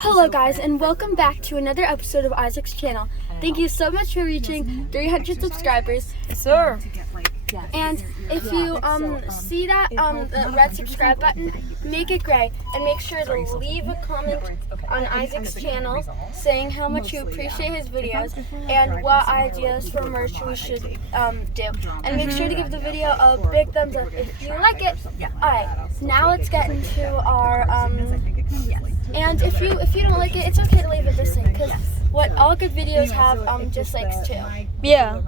Hello guys, and welcome back to another episode of Isaac's channel. Thank you so much for reaching 300 subscribers. Sir. And if you see that the red subscribe button, make it gray, and make sure to leave a comment on Isaac's channel saying how much you appreciate his videos and what ideas for merch we should do. And make sure to give the video a big thumbs up if you like it. Alright, now let's get into our and if you don't like it, it's okay to leave it disliked, because what all good videos have dislikes too. Yeah.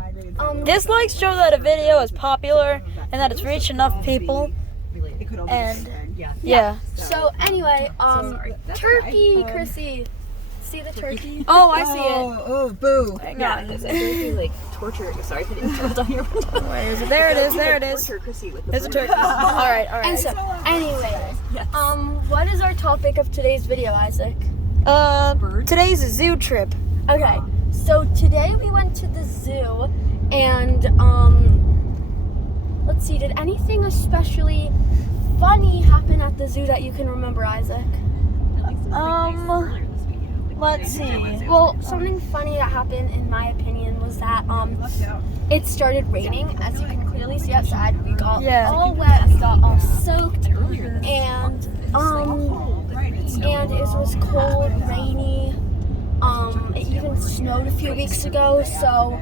Dislikes show that a video is popular and that it's reached enough people. And yeah. So anyway, turkey, Chrissy. See the turkey? Oh, I see it. Oh, boo. Hang on. Because I feel like we torture. Sorry, I didn't turn it on your window. Where is it? There it is. There it is. Torture Chrissy with the There's a turkey. All right. And so, anyway, what is our topic of today's video, Isaac? Today's a zoo trip. Okay, so today we went to the zoo, and let's see, did anything especially funny happen at the zoo that you can remember, Isaac? Let's see. Well, something funny that happened, in my opinion, was that it started raining. As you can clearly see outside, we got all wet, we got all soaked, and it was cold, rainy. It even snowed a few weeks ago. So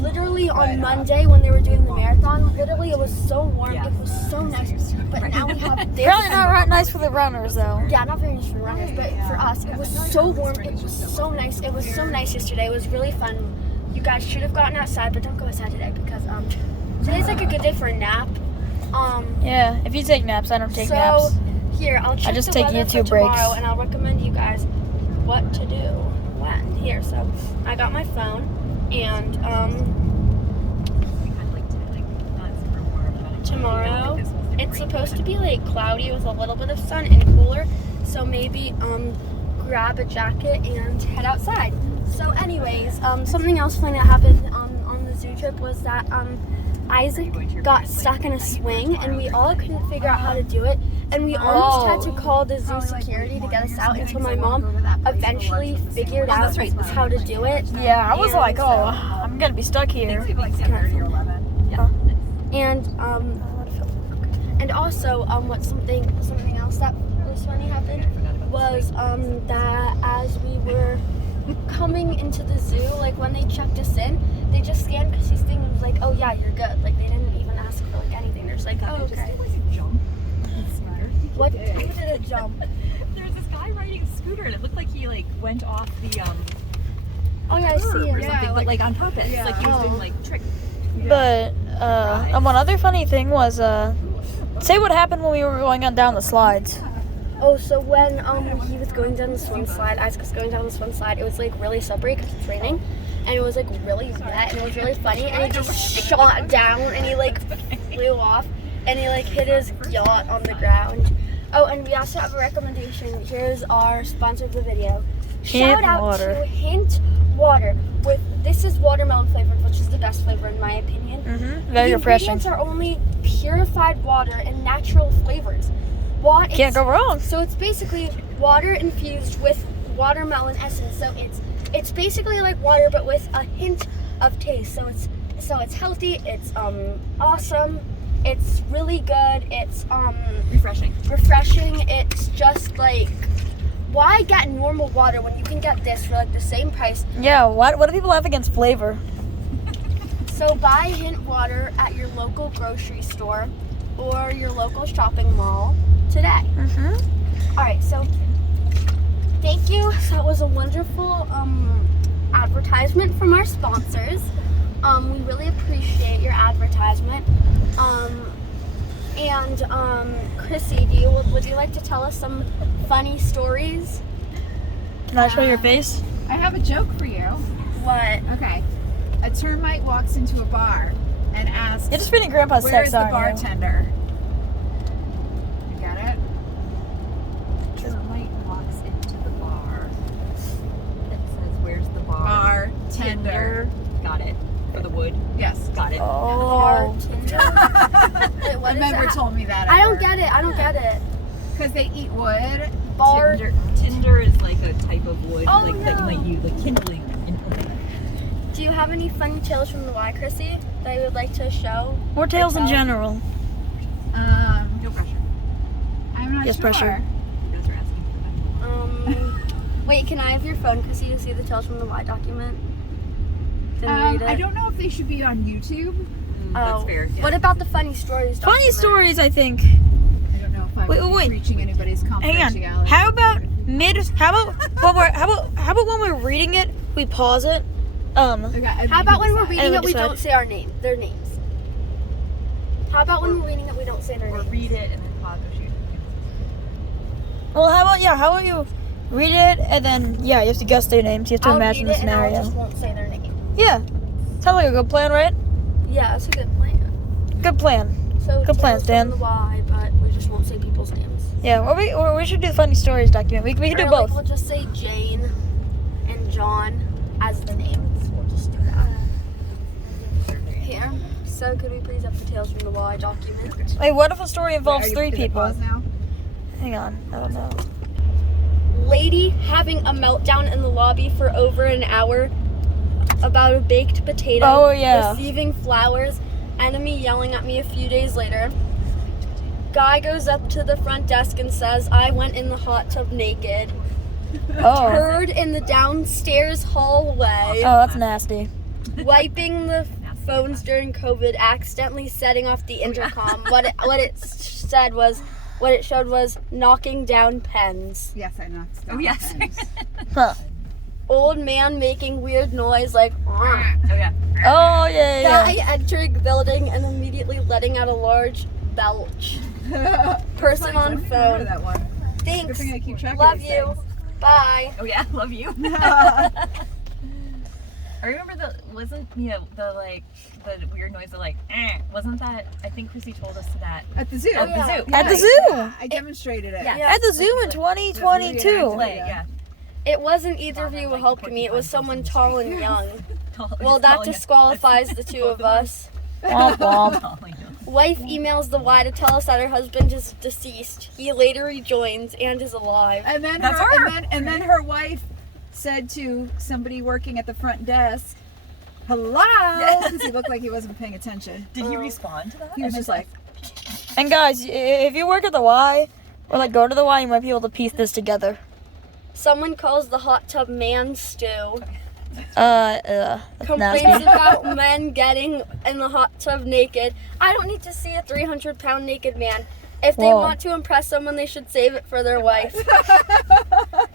literally on Monday when they were doing the marathon, literally it was so warm. It was so nice. But now we have this. Probably not right nice for the runners though. Yeah, not very nice for runners, but for us, it was so warm. It was so nice. It was so nice yesterday. It was really fun. You guys should have gotten outside, but don't go outside today because today's like a good day for a nap. Yeah, if you take naps, I don't take naps. So here, I'll check just the take weather for YouTube breaks. tomorrow, and I'll recommend you guys what to do when. Here, so I got my phone, and tomorrow it's supposed to be like cloudy with a little bit of sun and cooler, so maybe grab a jacket and head outside. So anyways, something else funny that happened on the zoo trip was that Isaac got stuck in a swing, and we all couldn't figure out how to do it, and we almost had to call the zoo security to get us out until my mom eventually figured out how to do it. Yeah, I was like, oh, I'm gonna be stuck here. And also, something else that was funny happened was that as we were coming into the zoo, like when they checked us in, they just scanned Chrissy's thing and was like, oh yeah, you're good. Like they didn't even ask for like anything. They're just like, oh okay. Who did it jump? There was this guy riding a scooter, and it looked like he like went off the Oh yeah, I see or him. something, but like on purpose. Like he was doing like tricks. But one other funny thing was say what happened when we were going down the slides. Oh, so when he was going down the swing slide, Isaac was going down the swing slide, it was like really slippery because it's raining, and it was like really wet, and it was really funny, and he just shot down, and he like flew off, and he like hit his yacht on the ground. Oh, and we also have a recommendation. Here's our sponsor of the video. Shout out to Hint Water. This is watermelon flavored, which is the best flavor in my opinion. Very refreshing. The ingredients are only purified water and natural flavors. Can't go wrong. So it's basically water infused with watermelon essence. So it's basically like water but with a hint of taste. So it's healthy. It's awesome. It's really good. It's Refreshing. It's just like, why get normal water when you can get this for like the same price? Yeah. What do people have against flavor? So buy Hint Water at your local grocery store or your local shopping mall today. Alright, so thank you. That was a wonderful advertisement from our sponsors. We really appreciate your advertisement. Chrissy, would you like to tell us some funny stories? Can I show your face? I have a joke for you. What? Okay. A termite walks into a bar and asks, You're just reading Grandpa's where's text, the aren't you? bartender? You got it? Termite walks into the bar. It says, "Where's the bar?" Bartender. Got it. For the wood. Yes. Got it. Oh. Wait, what A is member that? told me that. I don't get it. Because they eat wood bar. Tinder is like a type of wood, Oh, like that you no. might use, like kindling. Do you have any funny tales from the Y, Chrissy, that you would like to show? Or tales in tell. general. No pressure. I'm not Yes, sure. pressure. You guys are asking for that. Wait, can I have your phone, Chrissy, to see the Tales from the Y document? Can you read it? I don't know if they should be on YouTube. That's fair. Yeah. What about the funny stories document? Funny stories, I think. I don't know if I'm Wait. reaching anybody's Hang confidentiality. on. How about when we're reading it, we pause it? Okay, How about when we're decide. reading And it, we we decide. don't say their names? How about when we're reading it, we don't say their Or names? read it and then pause or shoot. Well, how about you read it and then you have to guess their names. You have to I'll imagine read the it and I scenario. just won't say their name. Yeah. Sounds like a good plan, right? Yeah, that's a good plan. Good plan. So Good plan, Tales Stan. from the Y, but we just won't say people's names. Yeah, or we should do the funny stories document. We can do Or, both. Like, we'll just say Jane and John as the names. We'll just do that. Here. So could we please have the Tales from the Y document? Wait, what if a story Wait, involves are you- 3 is it people? pause now? Hang on. I don't know. Lady having a meltdown in the lobby for over an hour about a baked potato. Oh, yeah. Receiving flowers. Enemy yelling at me a few days later. Guy goes up to the front desk and says, I went in the hot tub naked. Oh. Turd in the downstairs hallway. Oh, that's nasty. Wiping the phones during COVID, accidentally setting off the intercom. What it showed was knocking down pens. Yes, I know. Oh, yes. Huh. Old man making weird noise like Oh, yeah. Oh, yeah. guy entering building and immediately letting out a large belch. Person on Remember phone. that one. Good Thanks. thing I keep track Love of these you. Bye. Oh, yeah. Love you. things. I remember the weird noise of like, wasn't that, I think Chrissy told us that. At the zoo. At the zoo. At the zoo. Yeah, I demonstrated it. Yeah. At the zoo in 2022. Play, yeah. It wasn't either of you who helped me. It was someone tall and young. Tall- Well, that calling us- disqualifies the two of us. Womp womp. calling us. Wife emails the Y to tell us that her husband is deceased. He later rejoins and is alive. And then That's her, her. and then her wife said to somebody working at the front desk, "Hello," because he looked like he wasn't paying attention. Did he respond to that? He was just like, And guys, if you work at the Y or like go to the Y, you might be able to piece this together. Someone calls the hot tub man stew. That's Complains nasty. about men getting in the hot tub naked. I don't need to see a 300-pound naked man. If they Whoa. want to impress someone, they should save it for their wife.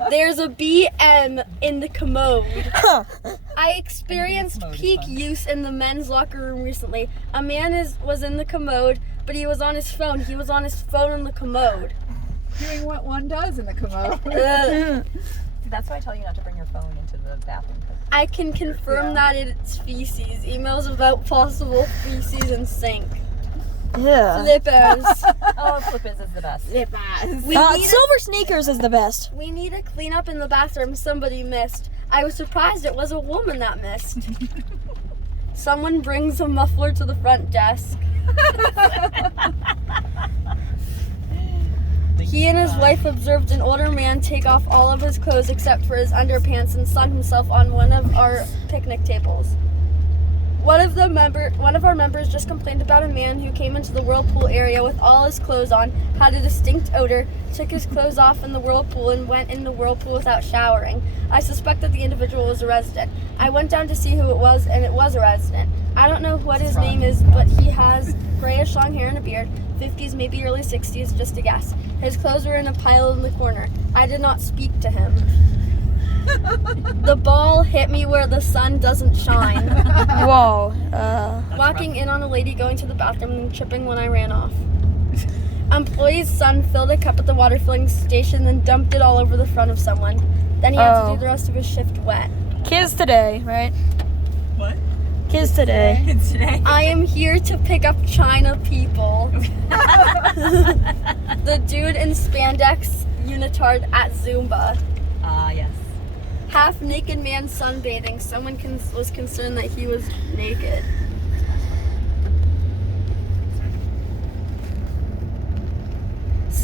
There's a BM in the commode. Huh. I experienced commode is peak fun. use in the men's locker room recently. A man was in the commode, but he was on his phone. He was on his phone in the commode. doing what one does in the commode. Ugh. That's why I tell you not to bring your phone into the bathroom. I can confirm that it's feces. Emails about possible feces in sink. Yeah. Flippers. Oh, Flippers is the best. Lippers. We need Silver sneakers is the best. We need a cleanup in the bathroom somebody missed. I was surprised it was a woman that missed. Someone brings a muffler to the front desk. He and his wife observed an older man take off all of his clothes except for his underpants and sun himself on one of our picnic tables. One of our members just complained about a man who came into the whirlpool area with all his clothes on, had a distinct odor, took his clothes off in the whirlpool, and went in the whirlpool without showering. I suspect that the individual was a resident. I went down to see who it was, and it was a resident. I don't know what his name is, but he has grayish long hair and a beard, 50s, maybe early 60s, just a guess. His clothes were in a pile in the corner. I did not speak to him. The ball hit me where the sun doesn't shine. Whoa. Walking in on a lady going to the bathroom and tripping when I ran off. Employee's son filled a cup at the water filling station and dumped it all over the front of someone. Then he had to Oh. do the rest of his shift wet. Kids today, right? What? Kids today. Kids today. I am here to pick up China people. The dude in spandex unitard at Zumba. Yes. Half naked man sunbathing. Someone was concerned that he was naked.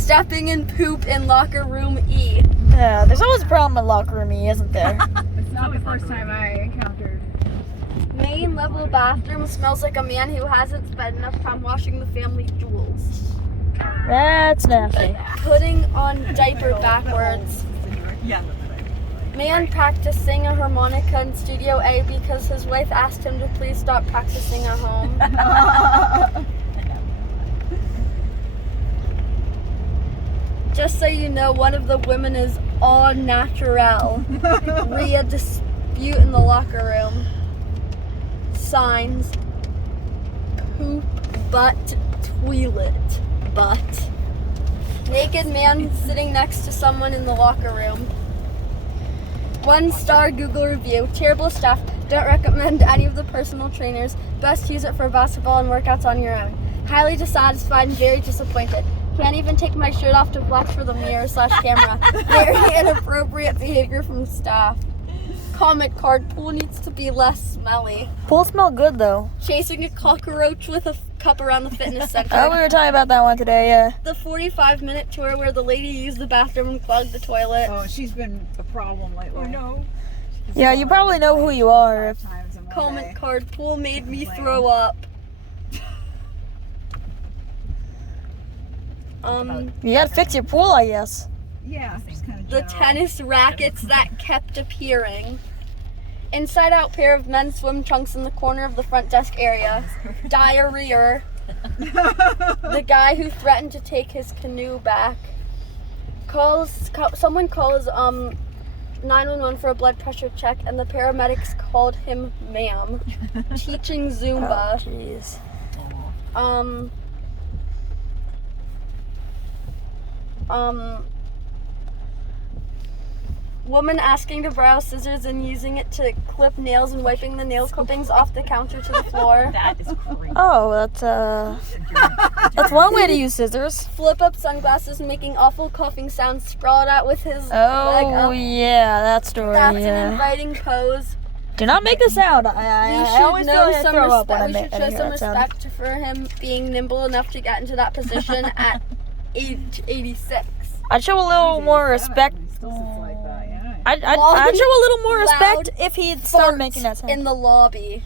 stepping in poop in locker room E. Yeah, there's always a problem in locker room E, isn't there? It's not the first time I encountered. Main level bathroom smells like a man who hasn't spent enough time washing the family jewels. That's nasty. Putting on diaper backwards. Yeah. Man practicing a harmonica in Studio A because his wife asked him to please stop practicing at home. Just so you know, one of the women is all natural. Re a dispute in the locker room. Signs. Poop, butt, toilet, butt. Naked man sitting next to someone in the locker room. 1-star Google review. Terrible staff. Don't recommend any of the personal trainers. Best use it for basketball and workouts on your own. Highly dissatisfied and very disappointed. Can't even take my shirt off to flex for the mirror/camera. Very inappropriate behavior from staff. Comment card. Pool needs to be less smelly. Pools smell good though. Chasing a cockroach with a cup around the fitness center. Oh, we were talking about that one today, yeah. The 45-minute tour where the lady used the bathroom and clogged the toilet. Oh, she's been a problem lately. Oh no. Yeah, you probably know who you are. If, Times in one Comment day. card. Pool made me throw up. you gotta fix your pool, I guess. Yeah, just kind of The tennis rackets that kept appearing. Inside out pair of men's swim trunks in the corner of the front desk area. Diarrhea. The guy who threatened to take his canoe back. Someone calls 911 for a blood pressure check, and the paramedics called him ma'am. Teaching Zumba. Jeez. Woman asking to borrow scissors and using it to clip nails and wiping the nail clippings off the counter to the floor. That is crazy. Oh, that's one way to use scissors. Flip up sunglasses and making awful coughing sounds sprawled out with his leg Oh, up. yeah, that story, That's an yeah. inviting pose. Do not make the sound. We I should always feel like I throw up when I we make should when I show hear some that sound. respect for him being nimble enough to get into that position at age 86. I'd show a little more respect. He still sits like that, yeah. I'd show a little more respect Loud if he'd start Fart making that sound. in the lobby.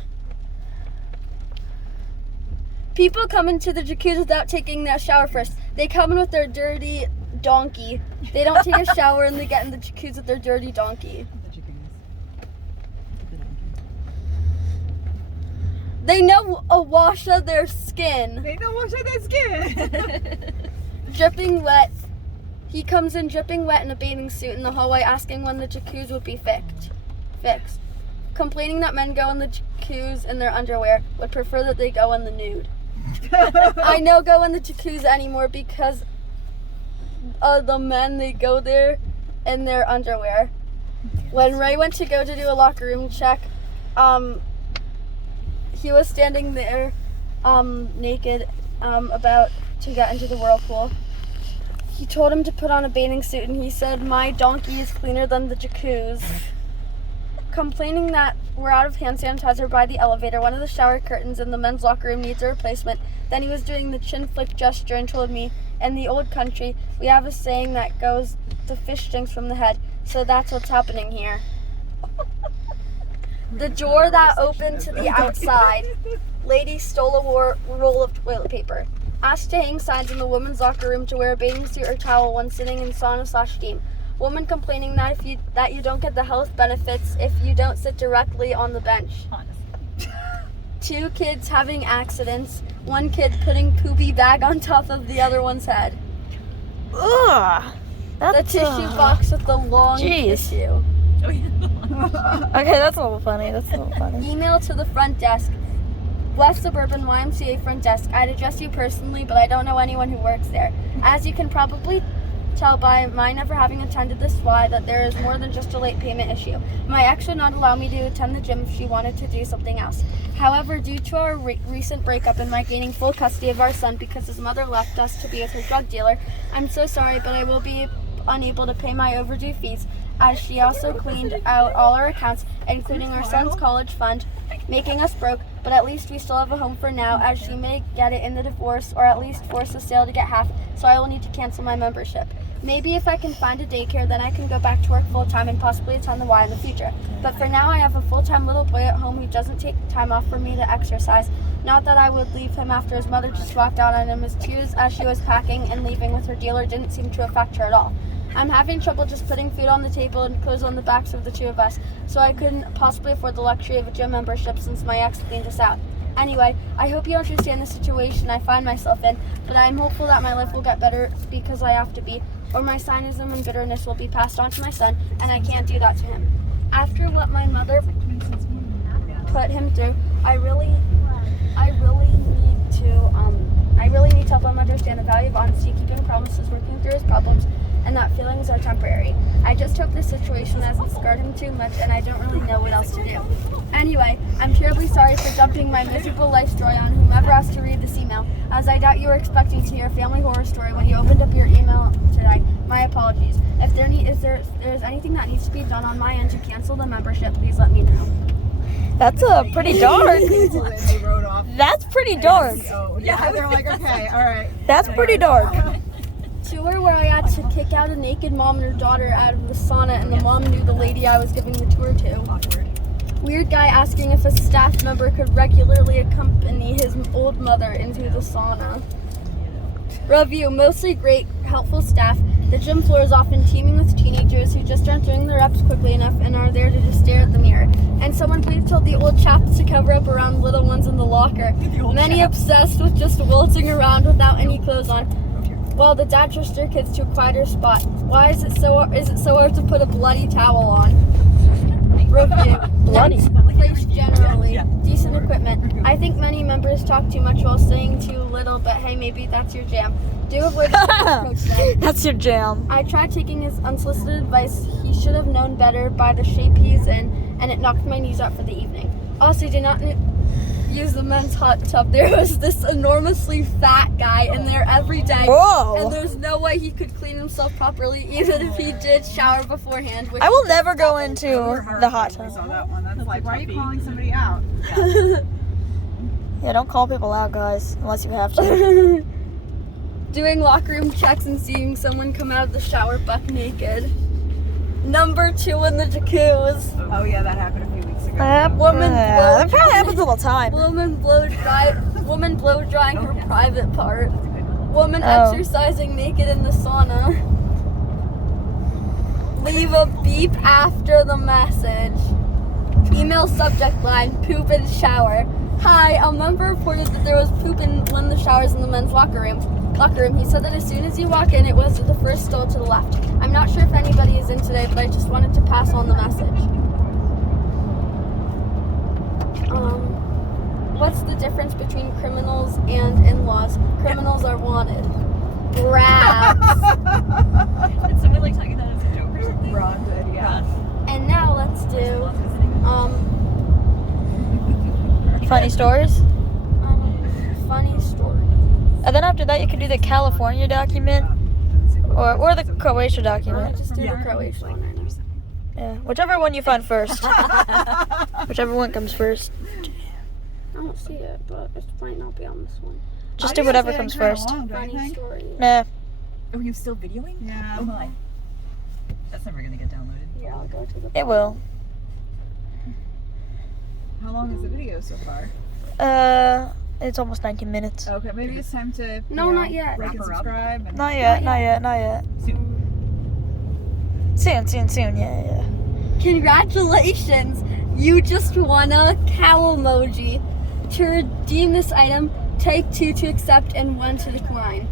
People come into the jacuzzi without taking their shower first. They come in with their dirty donkey. They don't take a shower and they get in the jacuzzi with their dirty donkey. They know a wash of their skin. They don't wash out that skin. Dripping wet. He comes in dripping wet in a bathing suit in the hallway asking when the jacuzzi would be fixed. Complaining that men go in the jacuzzi in their underwear, would prefer that they go in the nude. I no go in the jacuzzi anymore because the men, they go there in their underwear. When Ray went to go to do a locker room check, he was standing there naked about to get into the whirlpool. He told him to put on a bathing suit and he said, "My donkey is cleaner than the jacuzzi." Complaining that we're out of hand sanitizer by the elevator, one of the shower curtains in the men's locker room needs a replacement. Then he was doing the chin flick gesture and told me, "In the old country, we have a saying that goes, the fish stinks from the head, so that's what's happening here." The door that opened to the outside. Lady stole a roll of toilet paper. Asked to hang signs in the women's locker room to wear a bathing suit or towel when sitting in sauna/steam. Woman complaining that you don't get the health benefits if you don't sit directly on the bench. Honestly. 2 kids having accidents. 1 kid putting poopy bag on top of the other one's head. Ugh. The That's, tissue box with the long Jeez. tissue. Oh, yeah. Okay, that's a little funny. Email to the front desk. West Suburban YMCA front desk. I'd address you personally, but I don't know anyone who works there. As you can probably tell by my never having attended this Y that there is more than just a late payment issue. My ex would not allow me to attend the gym if she wanted to do something else. However, due to our recent breakup and my gaining full custody of our son because his mother left us to be with her drug dealer, I'm so sorry, but I will be unable to pay my overdue fees, as she also cleaned out all our accounts, including our son's college fund, making us broke. but at least we still have a home for now, as she may get it in the divorce, or at least force the sale to get half, so I will need to cancel my membership. Maybe if I can find a daycare, then I can go back to work full-time and possibly attend the Y in the future. But for now, I have a full-time little boy at home who doesn't take time off for me to exercise. Not that I would leave him after his mother just walked out on him. His tears as she was packing and leaving with her dealer didn't seem to affect her at all. I'm having trouble just putting food on the table and clothes on the backs of the two of us, so I couldn't possibly afford the luxury of a gym membership since my ex cleaned us out. Anyway, I hope you understand the situation I find myself in, but I'm hopeful that my life will get better because I have to be, or my cynicism and bitterness will be passed on to my son, and I can't do that to him. After what my mother put him through, I really need to help him understand the value of honesty, keeping promises, working through his problems, and that feelings are temporary. I just hope this situation hasn't scarred him too much, and I don't really know what else to do. Anyway, I'm terribly sorry for dumping my miserable life story on whomever has to read this email, as I doubt you were expecting to hear a family horror story when you opened up your email today. My apologies. If there's anything that needs to be done on my end to cancel the membership, please let me know. That's pretty dark. They wrote off. That's pretty dark. Oh, yeah, they're like, okay, all right. That's pretty dark. Tour where I had to kick out a naked mom and her daughter out of the sauna, and the mom knew the lady I was giving the tour to. Weird guy asking if a staff member could regularly accompany his old mother into the sauna. Review, mostly great, helpful staff. The gym floor is often teeming with teenagers who just aren't doing their reps quickly enough and are there to just stare at the mirror. And someone please told the old chaps to cover up around little ones in the locker. Many obsessed with just wilting around without any clothes on. While the dads rushed their kids to a quieter spot. Why is it so hard to put a bloody towel on? Review. Bloody. Place generally. Decent equipment. I think many members talk too much while saying too little, but hey, maybe that's your jam. Do avoid coach them. That's your jam. I tried taking his unsolicited advice. He should have known better by the shape he's in, and it knocked my knees out for the evening. Also, do not use the men's hot tub. There was this enormously fat guy in there every day. Whoa. And there's no way he could clean himself properly, even if he did shower beforehand. I will never go into the hot I tub. saw that one. That's like, why are you calling somebody out? Yeah, don't call people out, guys, unless you have to. Doing locker room checks and seeing someone come out of the shower buck naked. Number 2 in the jacuzzi. Oh yeah, that happened a few weeks ago. That probably happens all the time. Woman blow drying her private part. Woman exercising naked in the sauna. Leave a beep after the message. Email subject line, poop in shower. Hi, a member reported that there was poop in one of the showers in the men's locker room. He said that as soon as you walk in, it was the first stall to the left. I'm not sure if anybody is in today, but I just wanted to pass on the message. What's the difference between criminals and in-laws? Criminals are wanted. Brats. Did someone like talking that as a joke or something? Ron did, yeah. And now let's do Funny stories. funny story. And then after that, you can do the California document or the Croatia I'll document. just do the Croatian one right now. Yeah, whichever one you find first. Whichever one comes first. I don't see it, but it might not be on this one. Just do whatever comes first. Funny story. Nah. Are you still videoing? Yeah. Oh my. That's never gonna get downloaded. Yeah, I'll go to the. It will. How long is the video so far? It's almost 19 minutes. Okay, maybe it's time to No, not yet. like and Wrap her up. subscribe. And Not yet. Soon, yeah. Congratulations! You just won a cow emoji. To redeem this item, type 2 to accept and 1 to decline.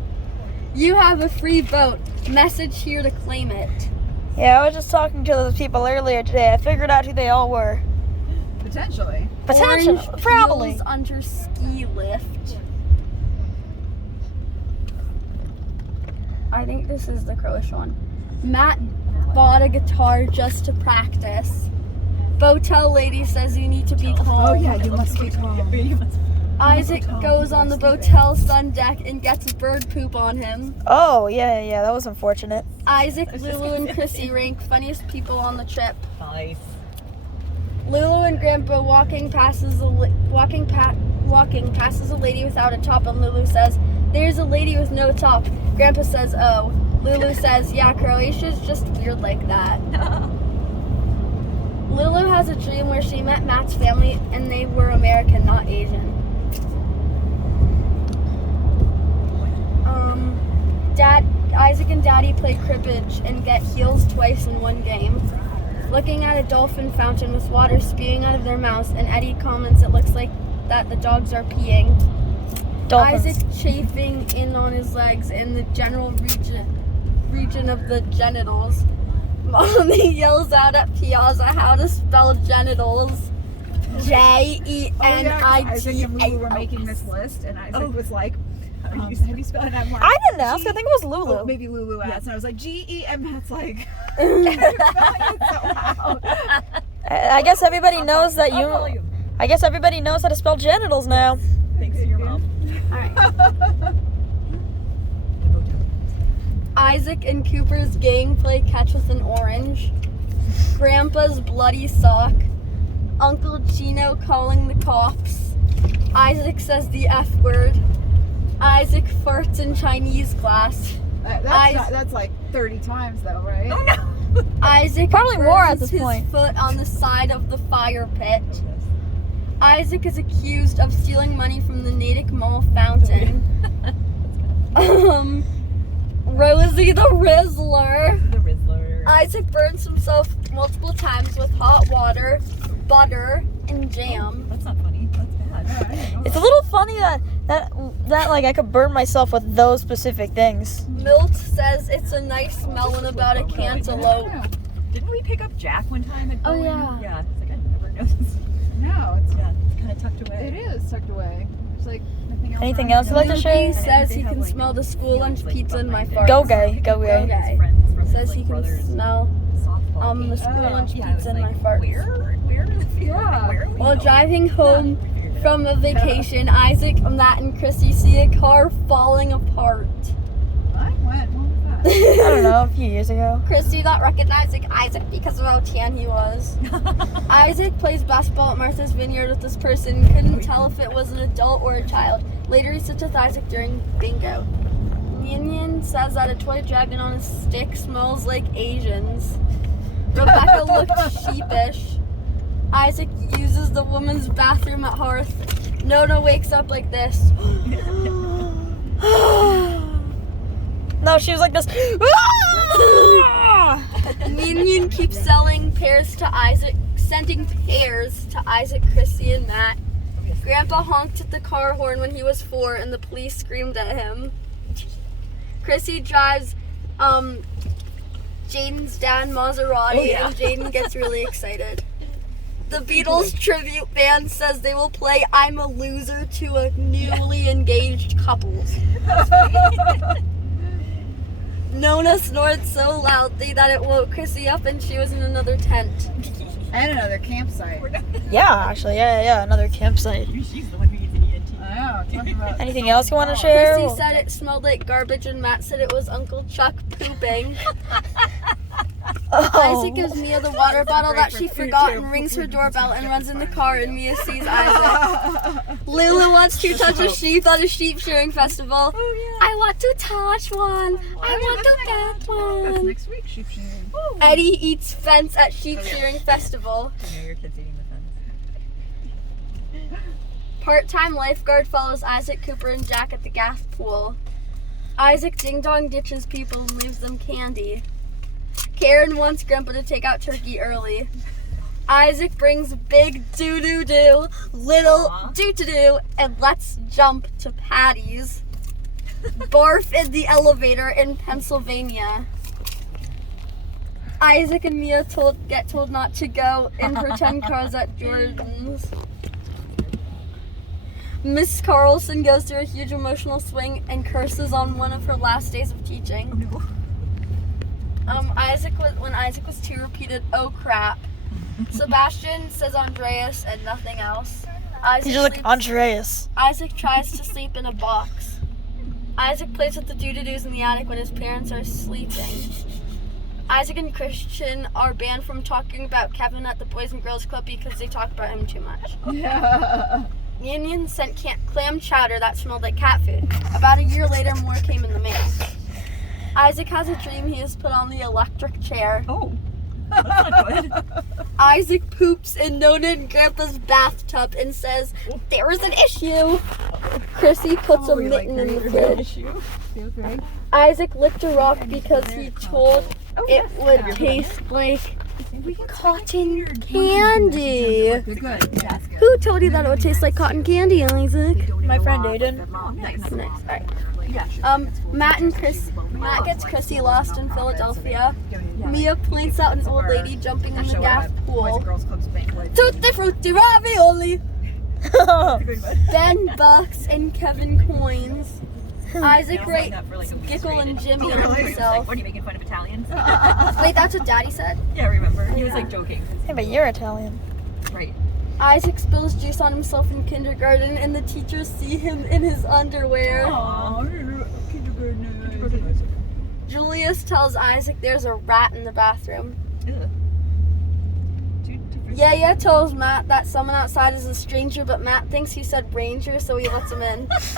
You have a free vote. Message here to claim it. Yeah, I was just talking to those people earlier today. I figured out who they all were. potentially. Potential, Orange probably. Peels under ski lift. I think this is the Croatian one. Matt bought a guitar just to practice. Botel lady says you need to be calm. Oh yeah, you must be calm. Isaac goes on the Botel sun deck and gets bird poop on him. Oh, yeah, that was unfortunate. Isaac, Lulu, and Chrissy rank funniest people on the trip. Nice. Lulu and Grandpa walking passes a lady without a top, and Lulu says, "There's a lady with no top." Grandpa says, "Oh." Lulu says, "Yeah, Croatia's just weird like that." Lulu has a dream where she met Matt's family and they were American, not Asian. Isaac and Daddy play cribbage and get heels twice in one game. Looking at a dolphin fountain with water spewing out of their mouths, and Eddie comments it looks like that the dogs are peeing. Dolphins. Isaac chafing in on his legs in the general region of the genitals. Mommy yells out at Piazza how to spell genitals. Genitals. Isaac and Lulu were making this list, and Isaac was like, how do you spell it? I'm like, I didn't ask. I think it was Lulu. Oh, maybe Lulu asked, and I was like, G-E-M. That's like, you're spelling it so loud. I guess everybody knows that you. I guess everybody knows how to spell genitals now. Thanks to your mom. Alright. Isaac and Cooper's gang play catch with an orange. Grandpa's bloody sock. Uncle Chino calling the cops. Isaac says the F word. Isaac farts in Chinese class. That's like 30 times though, right? Oh no! Isaac Probably more at burns this point. his foot on the side of the fire pit. Isaac is accused of stealing money from the Natick Mall fountain. Rosie the Rizzler. The Rizzler. Isaac burns himself multiple times with hot water, butter, and jam. That's not funny. That's bad. It's a little funny that like I could burn myself with those specific things. Milt says it's a nice melon about a cantaloupe. Didn't we pick up Jack one time at Oh, Bowen? yeah. Yeah. It's like I never noticed. No, it's Kind of tucked away. it is tucked away. There's like nothing else. Anything around else it. you'd like to Luby share? says They he have, can like, smell the school lunch like, pizza in my behind it. farts. Go gay. Go gay. Okay. His friends from Says his, he like, can brother's smell softball the game. school lunch Yeah, I pizza was in my like, farts. Where is it? Yeah. Where are we While going? driving home We figured it from a vacation, Isaac, Matt, and Chrissy see a car falling apart. What? When was that? I don't know, a few years ago. Chrissy not recognizing Isaac because of how tan he was. Isaac plays basketball at Martha's Vineyard with this person. Couldn't tell if it was an adult or a child. Later he sits with Isaac during bingo. Minion says that a toy dragon on a stick smells like Asians. Rebecca looked sheepish. Isaac uses the woman's bathroom at Hearth. Nona wakes up like this. No, she was like this. Minion keeps sending pears to Isaac, Chrissy, and Matt. Grandpa honked at the car horn when he was 4, and the police screamed at him. Chrissy drives Jaden's dad Maserati, and Jaden gets really excited. The Beatles tribute band says they will play "I'm a Loser" to a newly engaged couple. Nona snored so loudly that it woke Chrissy up, and she was in another tent. And another campsite. Yeah, actually, yeah, another campsite. She's the one who eats an ENT. I know. Talking about. Anything else you want to share? Chrissy said it smelled like garbage, and Matt said it was Uncle Chuck pooping. Isaac gives Mia the water bottle that she forgot and rings her doorbell and runs in the car, and Mia sees Isaac. Lulu wants to touch a sheep at a sheep shearing festival. I want to touch one. I want to get That's one. next week, sheep shearing. Eddie eats fence at sheep shearing festival. I know your kid's eating the fence. Part-time lifeguard follows Isaac, Cooper, and Jack at the gas pool. Isaac ding-dong ditches people and leaves them candy. Karen wants Grandpa to take out turkey early. Isaac brings big doo-doo-doo, little doo-doo-doo, and let's jump to Patty's. Barf in the elevator in Pennsylvania. Isaac and Mia get told not to go in pretend cars at Jordan's. Miss Carlson goes through a huge emotional swing and curses on one of her last days of teaching. When Isaac was 2, repeated, "Oh crap." Sebastian says Andreas and nothing else. He's just like Andreas. Isaac tries to sleep in a box. Isaac plays with the doo-doo-doos in the attic when his parents are sleeping. Isaac and Christian are banned from talking about Kevin at the Boys and Girls Club because they talk about him too much. Yeah. Union sent clam chowder that smelled like cat food. About a year later, more came in the mail. Isaac has a dream he is put on the electric chair. Oh, that's not good. Isaac poops in Nona and Grandpa's bathtub and says, "There is an issue." Chrissy puts a mitten in the fridge. Isaac licked a rock because he told it would taste like cotton candy. Good. Who told you that it would taste like cotton candy, Isaac? My friend Aiden. Nice. Nice. All right. Matt gets Chrissy lost in Philadelphia. Mia points out an old lady jumping in the gas pool. Tutti frutti ravioli. Ben bucks and Kevin coins. Isaac writes Gickle and Jimmy on himself. What are you making fun of Italians? Wait, that's what Daddy said? Yeah, I remember. He was like joking. Hey, but you're Italian. Right. Isaac spills juice on himself in kindergarten and the teachers see him in his underwear. Julius tells Isaac there's a rat in the bathroom. Ugh. Yaya tells Matt that someone outside is a stranger, but Matt thinks he said ranger, so he lets him in. Was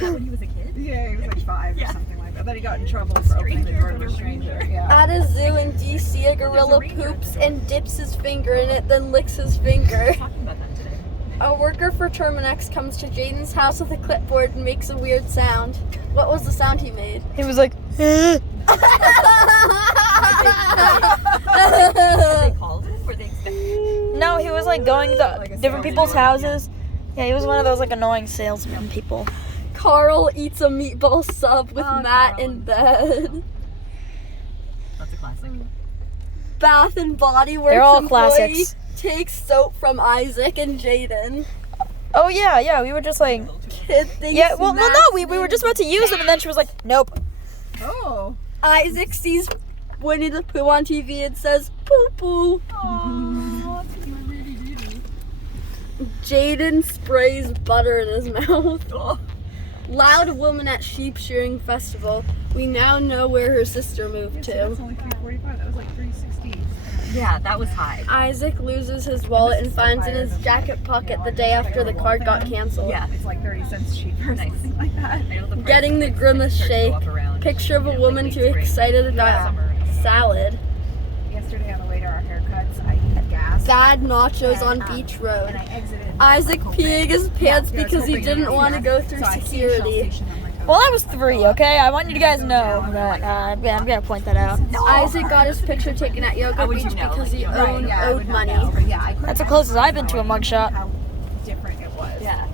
that when he was a kid? Yeah, he was like 5 or something like that. Then he got in trouble for opening the door to a stranger. Yeah. At a zoo in DC, a gorilla poops and dips his finger in it, then licks his finger. Talking about that today. A worker for Terminex comes to Jaden's house with a clipboard and makes a weird sound. What was the sound he made? He was like, They called it? Were they expecting? no, he was like going to Like a different people's houses. Yeah, he was one of those like annoying salesman people. Carl eats a meatball sub with Matt in bed. That's a classic. Bath and Body Works They're all employee classics. takes soap from Isaac and Jaden. Oh yeah, we were just like, Kid thinks yeah, well, no, Matt's we were just about to use them, and then she was like, nope. Oh. Isaac sees Winnie the Pooh on TV and says, "Poo poo." Jaden sprays butter in his mouth. Oh. Loud woman at sheep shearing festival. We now know where her sister moved So that's to. only 345. That was like 360. Yeah, that was high. Isaac loses his wallet and finds in his jacket pocket the day after the card got canceled. Yeah. It's like 30 cents cheaper or Nice. something like that. I know the price Getting the of grimace start to go shake. up around, Picture of a you know, woman like too late spring. excited about Summer. salad. Yesterday on the way to our haircuts, I had gas. Bad nachos on Beach Road. And I exited. Isaac peeing his pants because he didn't want to go through security. Well, I was 3, okay? I want you guys to know that I'm gonna point that out. Isaac got his picture taken at Yoga How would Beach you know? because he Like, right, owed, Yeah, I owed would not money. know, but yeah, I couldn't That's the closest I've been to a know mugshot. How different it was. Yeah.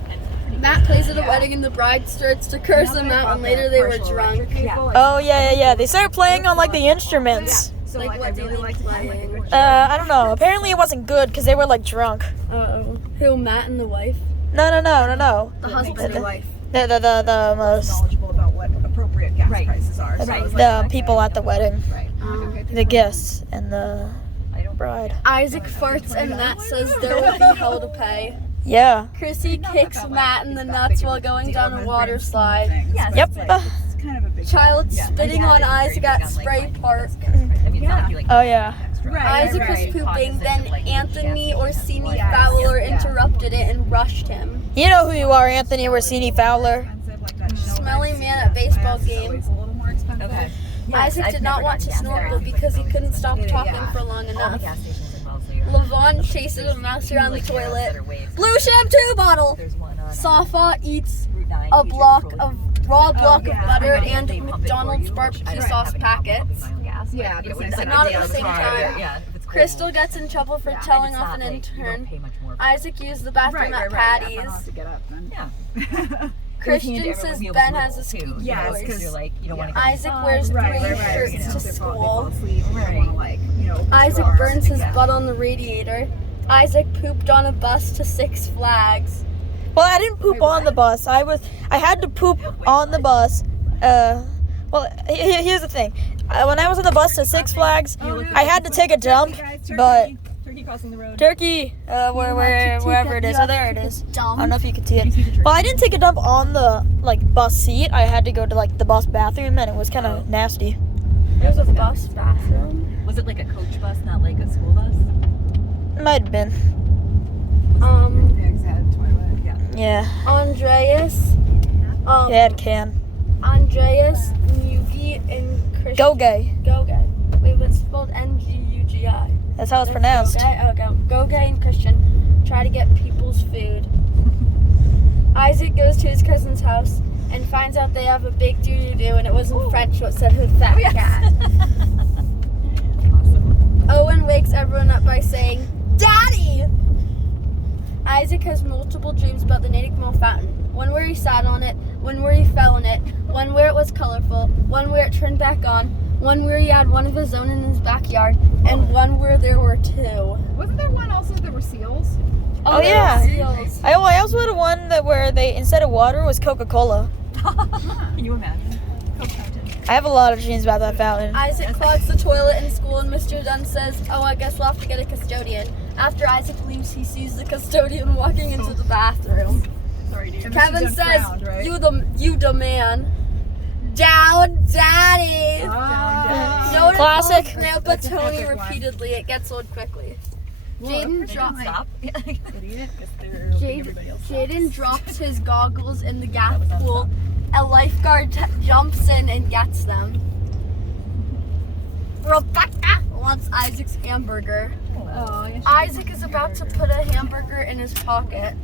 And Matt plays at a wedding and the bride starts to curse him out, and later they were drunk. Oh yeah. They started playing on like the instruments. So Like, like, what I do you really think like to find like a playing? good I don't know. Apparently it wasn't good because they were like drunk. Uh-oh. Who, Matt and the wife? No. The makes me husband. like The most knowledgeable about what appropriate gas Right. prices are. So I was like, the okay, people at the wedding, Right. Okay. the guests and the I don't bride. Isaac farts and Matt says there will be hell to pay. Yeah. Chrissy kicks Matt in the nuts while going down a water slide. Yeah, Yep. It's kind of a big Child Yeah, spitting my on dad is Isaac very at big on, like, Spray finding Park. gas prices. I mean, it's not like you, like, Oh yeah. extra. Right, Isaac right, was right. pooping, Cognizant then of, like, Anthony gas Orsini stations, like, Fowler yeah. interrupted it and rushed him. You know who you are, Anthony Orsini Fowler. expensive, like that shell Smelly eggs, man at baseball it's game. always a little more expensive. Okay. Yes, Isaac I've did not never want done to gas snorkel there. because he couldn't stop Yeah. talking for long All the enough. gas stations as well, so you're Levon chases a mouse around the like, toilet. better waves. Blue shampoo bottle. There's one on Safa eats Route 9, a Future block Petroleum. of raw block yeah. of butter I know, and they pump it for McDonald's you, which I barbecue don't sauce have any problem pumping packets. my own gas, but, Yeah, you know, but it's not at the in same car, time. Yeah, if it's Crystal cold. gets in trouble for Yeah, and telling it's off not an like, you don't intern. pay much more for it. Isaac used the bathroom Right, at right, right. Yeah, I Patty's. don't have to get up then. Yeah. Christian says Ben has a squeaky Yes, voice. because you're like, you don't want to Isaac wears Right, three right, right. shirts You know, to they fall school. asleep, you don't Right. wanna, like, you know, open Isaac doors. burns his Yeah. butt on the radiator. Isaac pooped on a bus to Six Flags. Well, I didn't poop Wait, on the bus. I had to poop on the bus. Well, here's the thing. When I was on the bus to Six Flags, I had to take a dump, but Turkey crossing the road. Turkey, wherever it is. Oh, there it is. I don't know if you can see it. Well, I didn't take a dump on the like bus seat. I had to go to like the bus bathroom, and it was kind of nasty. There's a bus bathroom. Was it like a coach bus, not like a school bus? Might have been. Pigs had a toilet. Yeah. Yeah. Andreas. They had can. Andreas, Nugi, and Christian. Go-gay. Gogay. Wait, but it's spelled N-G-U-G-I. That's how it's pronounced. Gogay and Christian try to get people's food. Isaac goes to his cousin's house and finds out they have a big doo-doo-doo, and it was in French, so it said "Who fat cat." Awesome. Owen wakes everyone up by saying, "Daddy!" Isaac has multiple dreams about the Natick Mall fountain. One where he sat on it, one where he fell in it, one where it was colorful, one where it turned back on, one where he had one of his own in his backyard, and one where there were two. Wasn't there one also there were seals? Oh, there yeah. were seals. I also had one that where they, instead of water, was Coca-Cola. Can you imagine? Coke fountain. I have a lot of dreams about that fountain. Isaac clogs the toilet in school, and Mr. Dunn says, "Oh, I guess we'll have to get a custodian." After Isaac leaves, he sees the custodian walking into the bathroom. Sorry, dude. And Kevin Mr. Dunn says, frowned, right? you the man. Down, Daddy!" Ah. No one Classic. calls Grandpa That's an Tony epic one. repeatedly. It gets old quickly. Well, Jaden okay. drops. Stop. Idiot. Because they're hoping everybody else stops. Jaden drops his goggles in the gap pool. A lifeguard jumps in and gets them. Rebecca wants Isaac's hamburger. Oh, yeah, she Isaac is about to put a hamburger in his pocket.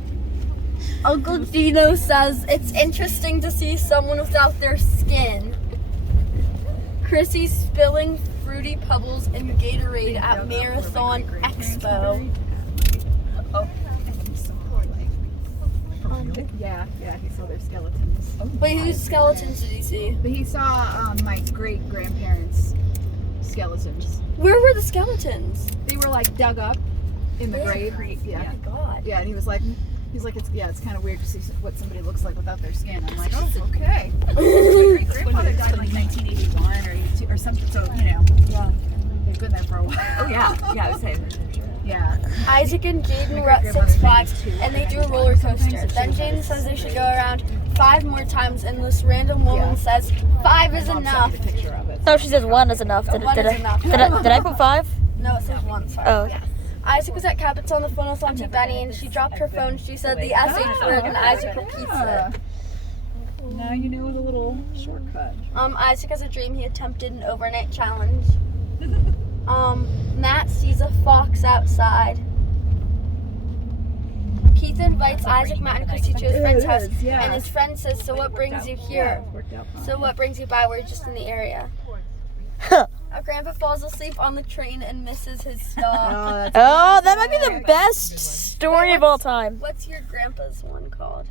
Uncle Dino says it's interesting to see someone without their skin. Chrissy's spilling fruity pebbles in Gatorade at Marathon Expo. Yeah, he saw their skeletons. Wait, whose skeletons did he see? But he saw my great grandparents' skeletons. Where were the skeletons? They were like dug up in the Where? grave. Oh Yeah. my god. Yeah, and he was like, it's kind of weird to see what somebody looks like without their skin. I'm like, oh, okay. My great grandfather died in like 1981 or 82 or something. So Yeah. they've been there for a while. Oh, yeah. Yeah, I was saying. Yeah. Isaac and Jaden were at Six Flags and they do a roller coaster. Then Jaden says they should go around 5 more times, and this random woman says 5 is enough. Sent me the picture of it. No, she says 1 is enough. Did, One did, is I, enough. did I put 5? No, it says 1. Sorry. Oh. Isaac was at Cabot's on the phone with Auntie Benny, and she dropped her phone. She said the SH word, and Isaac repeats it. Now you know the little shortcut. Isaac has a dream he attempted an overnight challenge. Matt sees a fox outside. Keith invites Isaac, Matt, and Christy to his friend's house, and his friend says, "So what brings you here?" Worked out fine. So what brings you by? We're just in the area. Our grandpa falls asleep on the train and misses his stop. that's Oh, that might be the best story of all time. What's your grandpa's one called?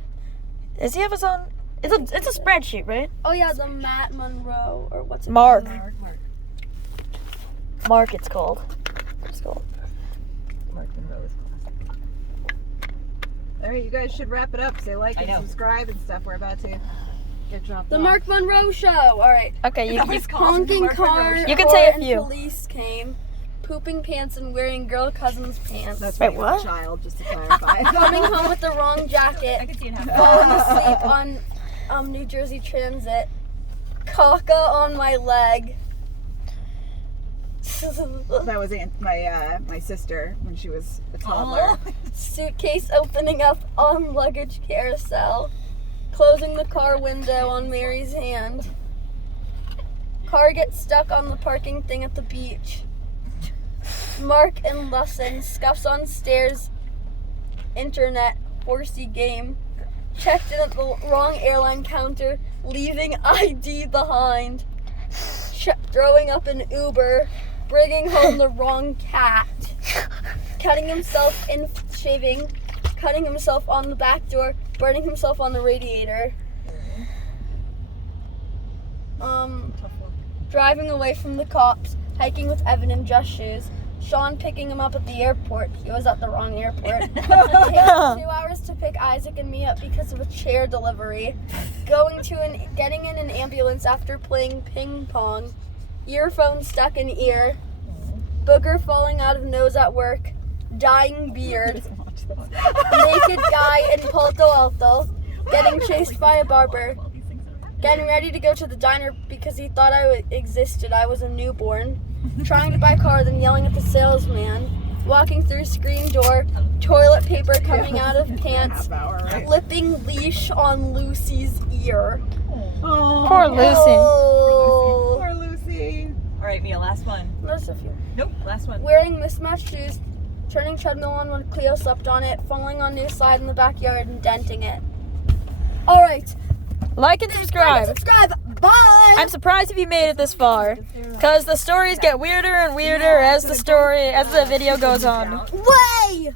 Does he have his own? It's a spreadsheet, right? Oh yeah, the Matt Monroe, or what's it Mark. called? Mark, it's called. It's called. Mark Monroe is classic. All right, you guys should wrap it up. Say like I and know. subscribe and stuff. We're about to get dropped The off. Mark Monroe Show. All right. Okay, you Honking car. You can say a and few. Police came, pooping pants and wearing girl cousin's pants. That's Wait, right, what? a child, just to clarify. Coming home with the wrong I jacket. can see it happening. Falling asleep on New Jersey Transit. Caca on my leg. That was my sister when she was a toddler. Suitcase opening up on luggage carousel. Closing the car window on Mary's hand. Car gets stuck on the parking thing at the beach. Mark and Lesson scuffs on stairs. Internet horsey game. Checked in at the wrong airline counter, leaving ID behind. Throwing up an Uber. Bringing home the wrong cat. Cutting himself in shaving. Cutting himself on the back door. Burning himself on the radiator. Driving away from the cops. Hiking with Evan in dress shoes. Sean picking him up at the airport. He was at the wrong airport. Taking 2 hours to pick Isaac and me up because of a chair delivery. Getting in an ambulance after playing ping pong. Earphone stuck in ear. Booger falling out of nose at work. Dying beard. Naked guy in Palo Alto. Getting chased by a barber. getting ready to go to the diner because he thought I existed. I was a newborn. Trying to buy a car, then yelling at the salesman. Walking through screen door, toilet paper coming out of pants, flipping leash on Lucy's ear. Oh, Poor Lucy. Oh. Poor Lucy. All right, Mia, last one. There's a few. Nope, last one. Wearing mismatched shoes, turning treadmill on when Cleo slept on it, falling on new slide in the backyard and denting it. All right. Like and subscribe. Subscribe. Bye. I'm surprised if you made it this far, because the stories get weirder and weirder as the video goes on. Way.